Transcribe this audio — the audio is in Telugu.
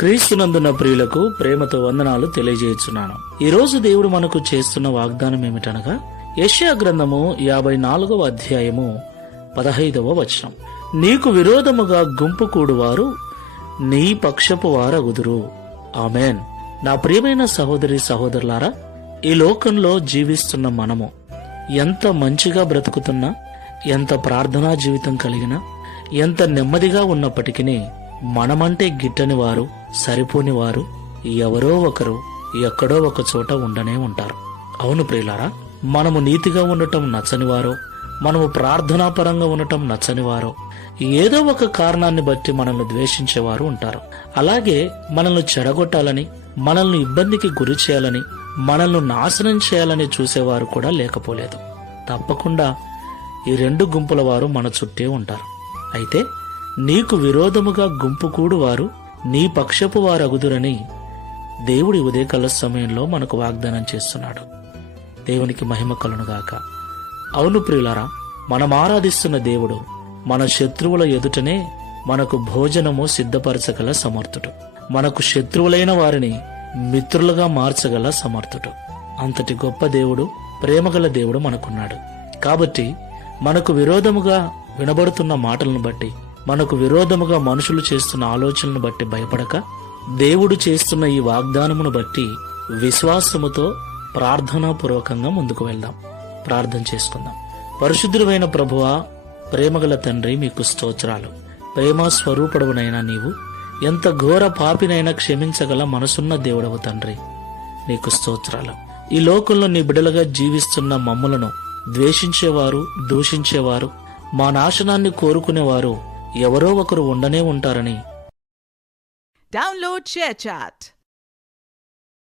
క్రీస్తునందున ప్రియులకు ప్రేమతో వందనాలు తెలియజేయుచున్నాను. ఈ రోజు దేవుడు మనకు చేస్తున్న వాగ్దానం ఏమిటనగా యెషయా గ్రంథము 54వ అధ్యాయము 15వ వచనం. నీకు విరోధముగా గుంపు కూడువారు నీ పక్షపు వారగుదురు. ఆమెన్. నా ప్రియమైన సహోదరి సహోదరులారా, ఈ లోకంలో జీవిస్తున్న మనము ఎంత మంచిగా బ్రతుకుతున్నా, ఎంత ప్రార్థనా జీవితం కలిగినా, ఎంత నెమ్మదిగా ఉన్నప్పటికీ మనమంటే గిట్టని వారు, సరిపోని వారు ఎవరో ఒకరు ఎక్కడో ఒక చోట ఉండనే ఉంటారు. అవును ప్రియులారా, మనము నీతిగా ఉండటం నచ్చనివారో, మనము ప్రార్థనాపరంగా ఉండటం నచ్చనివారో, ఏదో ఒక కారణాన్ని బట్టి మనల్ని ద్వేషించేవారు ఉంటారు. అలాగే మనల్ని చెడగొట్టాలని, మనల్ని ఇబ్బందికి గురి చేయాలని, మనల్ని నాశనం చేయాలని చూసేవారు కూడా లేకపోలేదు. తప్పకుండా ఈ రెండు గుంపుల వారు మన చుట్టే ఉంటారు. అయితే నీకు విరోధముగా గుంపు కూడు వారు నీ పక్షపు వారగుదురని దేవుడి ఉదయకాల సమయంలో మనకు వాగ్దానం చేస్తున్నాడు. దేవునికి మహిమ కలుగునుగాక. అవును ప్రియులారా, మనం ఆరాధిస్తున్న దేవుడు మన శత్రువుల ఎదుటనే మనకు భోజనము సిద్ధపరచగల సమర్థుడు. మనకు శత్రువులైన వారిని మిత్రులుగా మార్చగల సమర్థుడు. అంతటి గొప్ప దేవుడు, ప్రేమగల దేవుడు మనకున్నాడు. కాబట్టి మనకు విరోధముగా వినబడుతున్న మాటలను బట్టి, మనకు విరోధముగా మనుషులు చేస్తున్న ఆలోచనలను బట్టి భయపడక, దేవుడు చేస్తున్న ఈ వాగ్దానమును బట్టి విశ్వాసముతో ప్రార్థనాపూర్వకంగా ముందుకు వెళ్దాం. ప్రార్థన చేసుకుందాం. పరిశుద్ధుడైన ప్రభువా, ప్రేమగల తండ్రి, మీకు స్తోత్రాలు. ప్రేమ స్వరూపుడవునైనా నీవు ఎంత ఘోర పాపినైనా క్షమించగల మనసున్న దేవుడవు తండ్రి, నీకు స్తోత్రాలు. ఈ లోకంలో నీ బిడ్డలుగా జీవిస్తున్న మమ్ములను ద్వేషించేవారు, దూషించేవారు, మా నాశనాన్ని కోరుకునేవారు ఎవరో ఒకరు ఉండనే ఉంటారని Download ShareChat.